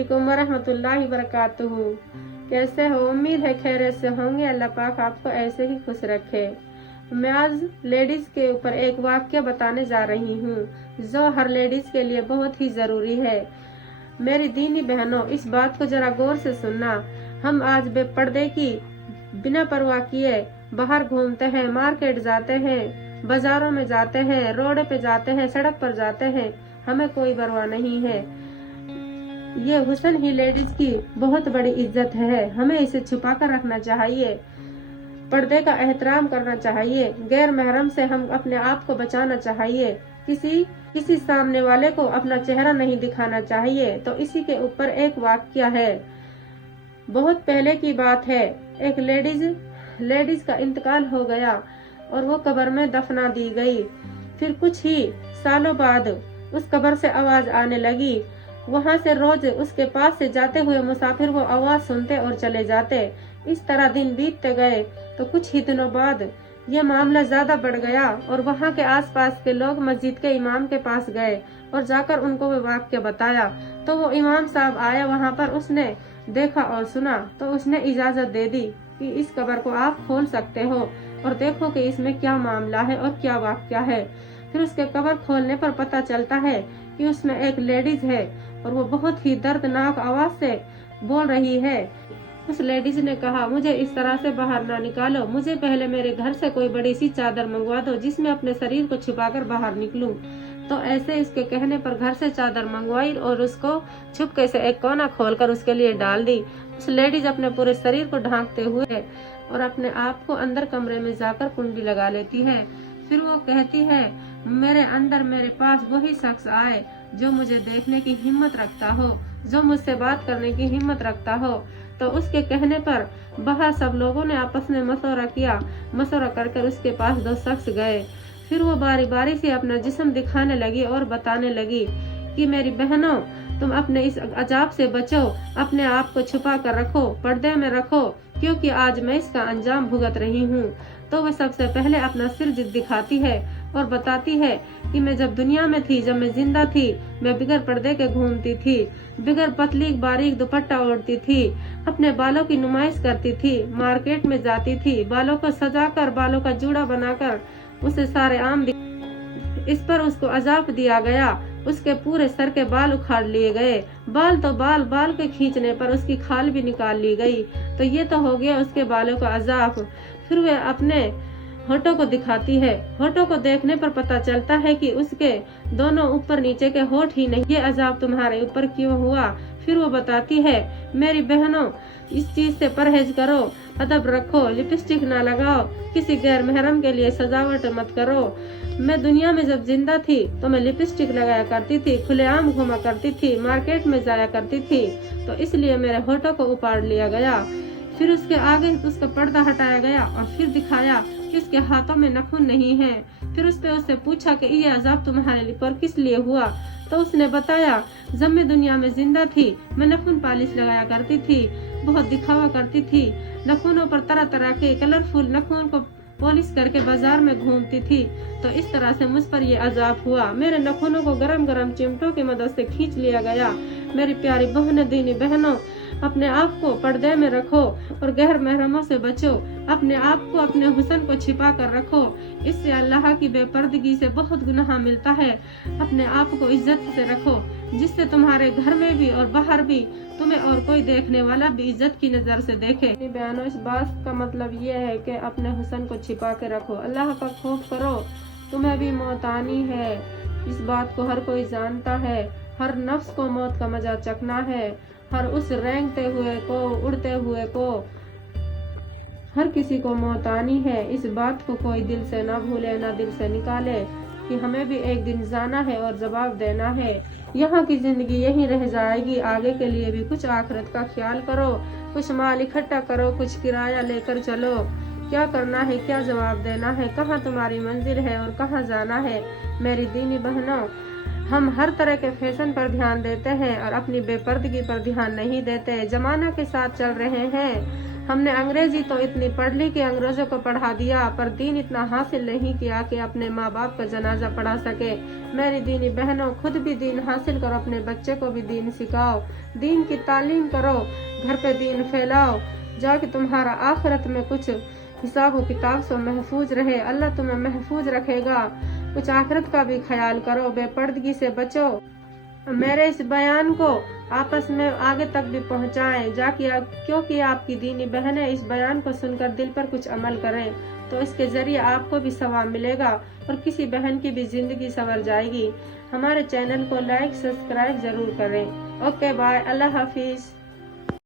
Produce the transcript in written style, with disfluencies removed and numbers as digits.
वालेकुम वरहमतुल्लाहि वबरकातुहू। कैसे हो? उम्मीद है खैरियत से होंगे। अल्लाह पाक आपको ऐसे ही खुश रखे। मैं आज लेडीज के ऊपर एक वाक्य बताने जा रही हूँ जो हर लेडीज के लिए बहुत ही जरूरी है। मेरी दीनी बहनों, इस बात को जरा गौर से सुनना। हम आज बेपर्दे की बिना परवाह किए बाहर घूमते हैं, मार्केट जाते हैं, बाजारों में जाते हैं, रोड पे जाते हैं, सड़क पर जाते हैं, हमें कोई परवाह नहीं है। ये हुस्न ही लेडीज की बहुत बड़ी इज्जत है। हमें इसे छुपा कर रखना चाहिए, पर्दे का एहतराम करना चाहिए, गैर महरम से हम अपने आप को बचाना चाहिए, किसी सामने वाले को अपना चेहरा नहीं दिखाना चाहिए। तो इसी के ऊपर एक वाक्या है। बहुत पहले की बात है। एक लेडीज का इंतकाल हो गया और वो कब्र में दफना दी गई। फिर कुछ ही सालों बाद उस कब्र से आवाज आने लगी। वहाँ से रोज उसके पास से जाते हुए मुसाफिर वो आवाज सुनते और चले जाते। इस तरह दिन बीतते गए तो कुछ ही दिनों बाद ये मामला ज्यादा बढ़ गया और वहाँ के आसपास के लोग मस्जिद के इमाम के पास गए और जाकर उनको वो वाक्य बताया। तो वो इमाम साहब आया वहाँ पर, उसने देखा और सुना तो उसने इजाजत दे दी कि इस कब्र को आप खोल सकते हो और देखो कि इसमें क्या मामला है और क्या वाक्या है। फिर उसके कब्र खोलने पर पता चलता है कि उसमें एक लेडीज है और वो बहुत ही दर्दनाक आवाज से बोल रही है। उस लेडीज ने कहा, मुझे इस तरह से बाहर ना निकालो, मुझे पहले मेरे घर से कोई बड़ी सी चादर मंगवा दो जिसमें अपने शरीर को छुपाकर बाहर निकलूं। तो ऐसे इसके कहने पर घर से चादर मंगवाई और उसको छुपके से एक कोना खोलकर उसके लिए डाल दी। उस लेडीज अपने पूरे शरीर को ढांकते हुए और अपने आप को अंदर कमरे में जाकर कुंडी लगा लेती है। फिर वो कहती है, मेरे अंदर मेरे पास वही शख्स आए जो मुझे देखने की हिम्मत रखता हो, जो मुझसे बात करने की हिम्मत रखता हो। तो उसके कहने पर बाहर सब लोगों ने आपस में मशवरा किया। मशवरा कर उसके पास दो शख्स गए। फिर वो बारी बारी से अपना जिस्म दिखाने लगी और बताने लगी कि मेरी बहनों, तुम अपने इस अजाब से बचो, अपने आप को छुपा कर रखो, पर्दे में रखो, क्योंकि आज मैं इसका अंजाम भुगत रही हूँ। तो वह सबसे पहले अपना सिर दिखाती है और बताती है कि मैं जब दुनिया में थी, जब मैं जिंदा थी, मैं बिगर पर्दे के घूमती थी, बिगर पतली बारीक दुपट्टा ओढ़ती थी, अपने बालों की नुमाइश करती थी, मार्केट में जाती थी, बालों को सजाकर, बालों का जूड़ा बनाकर उसे सारे आम इस पर उसको अजाब दिया गया। उसके पूरे सर के बाल उखाड़ लिए गए। बाल तो बाल के खींचने पर उसकी खाल भी निकाल ली गई। तो ये तो हो गया उसके बालों का अजाब। फिर वे अपने होठों को दिखाती है। होठों को देखने पर पता चलता है कि उसके दोनों ऊपर नीचे के होठ ही नहीं। ये अजाब तुम्हारे ऊपर क्यों हुआ? फिर वो बताती है, मेरी बहनों, इस चीज से परहेज करो, अदब रखो, लिपस्टिक ना लगाओ, किसी गैर महरम के लिए सजावट मत करो। मैं दुनिया में जब जिंदा थी तो मैं लिपस्टिक लगाया करती थी, खुलेआम घूमा करती थी, मार्केट में जाया करती थी, तो इसलिए मेरे होठों को उपाड़ लिया गया। फिर उसके आगे उसका पर्दा हटाया गया और फिर दिखाया कि उसके हाथों में नाखून नहीं है। फिर उससे पूछा कि ये अजाब तुम्हारे पर किस लिए हुआ? तो उसने बताया, जब मैं दुनिया में जिंदा थी मैं नाखून पालिश लगाया करती थी, बहुत दिखावा करती थी, नाखूनों पर तरह तरह के कलरफुल नाखून को पॉलिश करके बाजार में घूमती थी। तो इस तरह से मुझ पर ये अजाब हुआ। मेरे नाखूनों को गरम गरम चिमटों की मदद से खींच लिया गया। मेरी प्यारी बहन दीनी बहनों, अपने आप को पर्दे में रखो और गैर महरमों से बचो। अपने आप को, अपने हुस्न को छिपा कर रखो। इससे अल्लाह की बेपर्दगी से बहुत गुनाह मिलता है। अपने आप को इज्जत से रखो जिससे तुम्हारे घर में भी और बाहर भी तुम्हें और कोई देखने वाला भी इज्जत की नजर से देखे। बहनों, इस बात का मतलब ये है कि अपने हुस्न को छिपा के रखो, अल्लाह का खौफ करो। तुम्हें भी मौत आनी है, इस बात को हर कोई जानता है। हर नफ्स को मौत का मजा चखना है। हर उस रेंगते हुए को, उड़ते हुए को, हर किसी को मौत आनी है। इस बात को कोई दिल से ना भूले, ना दिल से निकाले कि हमें भी एक दिन जाना है और जवाब देना है। यहाँ की जिंदगी यहीं रह जाएगी। आगे के लिए भी कुछ आखिरत का ख्याल करो, कुछ माल इकट्ठा करो, कुछ किराया लेकर चलो। क्या करना है, क्या जवाब देना है, कहाँ तुम्हारी मंजिल है और कहाँ जाना है। मेरी दीनी बहनों, हम हर तरह के फैशन पर ध्यान देते हैं और अपनी बेपर्दगी पर ध्यान नहीं देते। जमाना के साथ चल रहे हैं, ہم نے انگریزی تو اتنی پڑھ لی کہ انگریزوں کو پڑھا دیا، پر دین اتنا حاصل نہیں کیا کہ اپنے ماں باپ کا جنازہ پڑھا سکے۔ میری دینی بہنوں، خود بھی دین حاصل کرو، اپنے بچے کو بھی دین سکھاؤ، دین کی تعلیم کرو، گھر پہ دین پھیلاؤ، جا کہ تمہارا آخرت میں کچھ حساب و کتاب سے محفوظ رہے، اللہ تمہیں محفوظ رکھے گا۔ کچھ آخرت کا بھی خیال کرو، بے پردگی سے بچو۔ میرے اس بیان کو آپس میں آگے تک بھی پہنچائیں، کیونکہ آپ کی دینی بہنیں اس بیان کو سن کر دل پر کچھ عمل کریں تو اس کے ذریعے آپ کو بھی ثواب ملے گا اور کسی بہن کی بھی زندگی سنور جائے گی۔ ہمارے چینل کو لائک سبسکرائب ضرور کریں۔ اوکے بائے، اللہ حافظ۔